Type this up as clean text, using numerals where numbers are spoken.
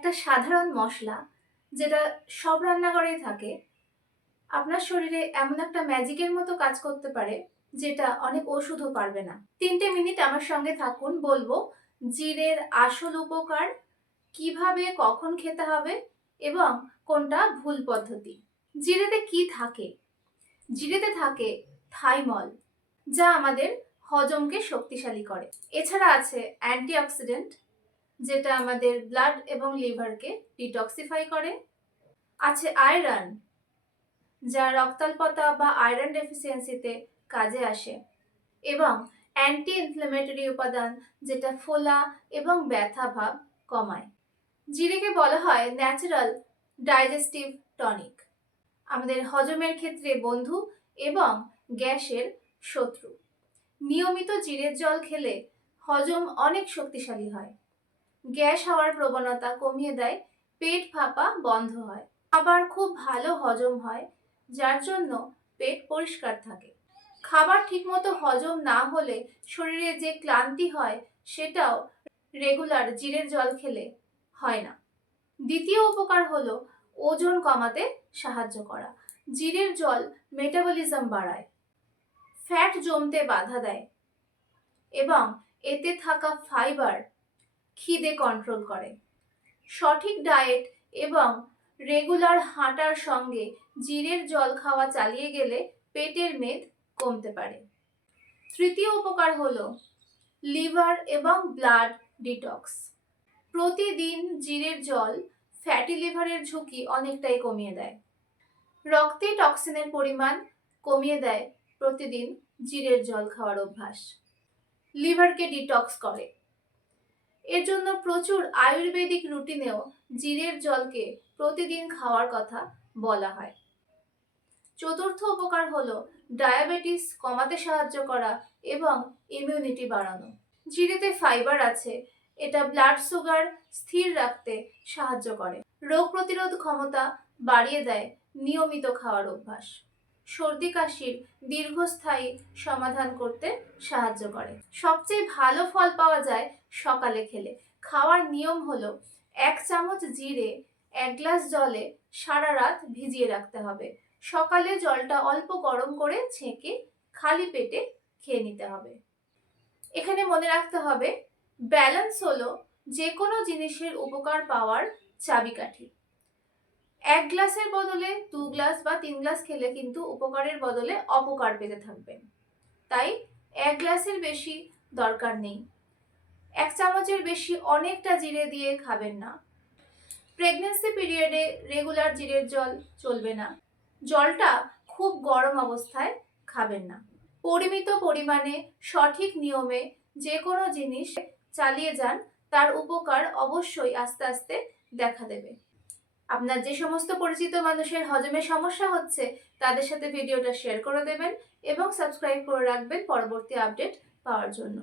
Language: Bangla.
একটা সাধারণ মসলা যেটা সব রান্নাঘরেই থাকে আপনার শরীরে এমন একটা ম্যাজিকের মতো কাজ করতে পারে যেটা অনেক ওষুধও পারবে না। 3 মিনিট আমার সঙ্গে থাকুন, বলবো জিরের আসল উপকার, কিভাবে কখন খেতে হবে এবং কোনটা ভুল পদ্ধতি। জিরেতে কি থাকে? জিরেতে থাকে থাইমল, যা আমাদের হজমকে শক্তিশালী করে। এছাড়া আছে অ্যান্টিঅক্সিডেন্ট, যেটা আমাদের ব্লাড এবং লিভারকে ডিটক্সিফাই করে। আছে আয়রন, যা রক্তাল্পতা বা আয়রন ডেফিসিয়েন্সিতে কাজে আসে। এবং অ্যান্টি ইনফ্ল্যামেটরি উপাদান, যেটা ফোলা এবং ব্যথা ভাব কমায়। জিরেকে বলা হয় ন্যাচারাল ডাইজেস্টিভ টনিক, আমাদের হজমের ক্ষেত্রে বন্ধু এবং গ্যাসের শত্রু। নিয়মিত জিরের জল খেলে হজম অনেক শক্তিশালী হয়, গ্যাস হওয়ার প্রবণতা কমিয়ে দেয়, পেট ফাঁপা বন্ধ হয়, খাবার খুব ভালো হজম হয়, যার জন্য পেট পরিষ্কার থাকে। খাবার ঠিকমতো হজম না হলে শরীরে যে ক্লান্তি হয় সেটাও রেগুলার জিরের জল খেলে হয় না। দ্বিতীয় উপকার হলো ওজন কমাতে সাহায্য করা। জিরের জল মেটাবলিজম বাড়ায়, ফ্যাট জমতে বাধা দেয় এবং এতে থাকা ফাইবার খিদে কন্ট্রোল করে। সঠিক ডায়েট এবং রেগুলার হাঁটার সঙ্গে জিরের জল খাওয়া চালিয়ে গেলে পেটের মেদ কমতে পারে। তৃতীয় উপকার হলো লিভার এবং ব্লাড ডিটক্স। প্রতিদিন জিরের জল ফ্যাটি লিভারের ঝুঁকি অনেকটাই কমিয়ে দেয়। রক্তে টক্সিনের পরিমাণ কমিয়ে দেয় প্রতিদিন জিরের জল খাওয়ার অভ্যাস। লিভারকে ডিটক্স করে। এর জন্য প্রচুর আয়ুর্বেদিক রুটিনেও জিরের জলকে প্রতিদিন খাওয়ার কথা বলা হয়। চতুর্থ উপকার হলো ডায়াবেটিস কমাতে সাহায্য করা এবং ইমিউনিটি বাড়ানো। জিরেতে ফাইবার আছে, এটা ব্লাড সুগার স্থির রাখতে সাহায্য করে। রোগ প্রতিরোধ ক্ষমতা বাড়িয়ে দেয় নিয়মিত খাওয়ার অভ্যাস। সর্দি কাশির দীর্ঘস্থায়ী সমাধান করতে সাহায্য করে। সবচেয়ে ভালো ফল পাওয়া যায় সকালে খেলে। খাওয়ার নিয়ম হলো 1 চামচ জিরে 1 গ্লাস জলে সারা রাত ভিজিয়ে রাখতে হবে। সকালে জলটা অল্প গরম করে ছেঁকে খালি পেটে খেয়ে নিতে হবে। এখানে মনে রাখতে হবে ব্যালেন্স হলো যে কোনো জিনিসের উপকার পাওয়ার চাবিকাঠি। 1 গ্লাসের বদলে 2 গ্লাস বা 3 গ্লাস খেলে কিন্তু উপকারের বদলে অপকার পেতে থাকবেন। তাই 1 গ্লাসের বেশি দরকার নেই। 1 চামচের বেশি অনেকটা জিরে দিয়ে খাবেন না। প্রেগন্যান্সি পিরিয়ডে রেগুলার জিরের জল চলবে না। জলটা খুব গরম অবস্থায় খাবেন না। পরিমিত পরিমাণে সঠিক নিয়মে যে কোনো জিনিস চালিয়ে যান, তার উপকার অবশ্যই আস্তে আস্তে দেখা দেবে। আপনার যে সমস্ত পরিচিত মানুষের হজমে সমস্যা হচ্ছে তাদের সাথে ভিডিওটা শেয়ার করে দেবেন এবং সাবস্ক্রাইব করে রাখবেন পরবর্তী আপডেট পাওয়ার জন্য।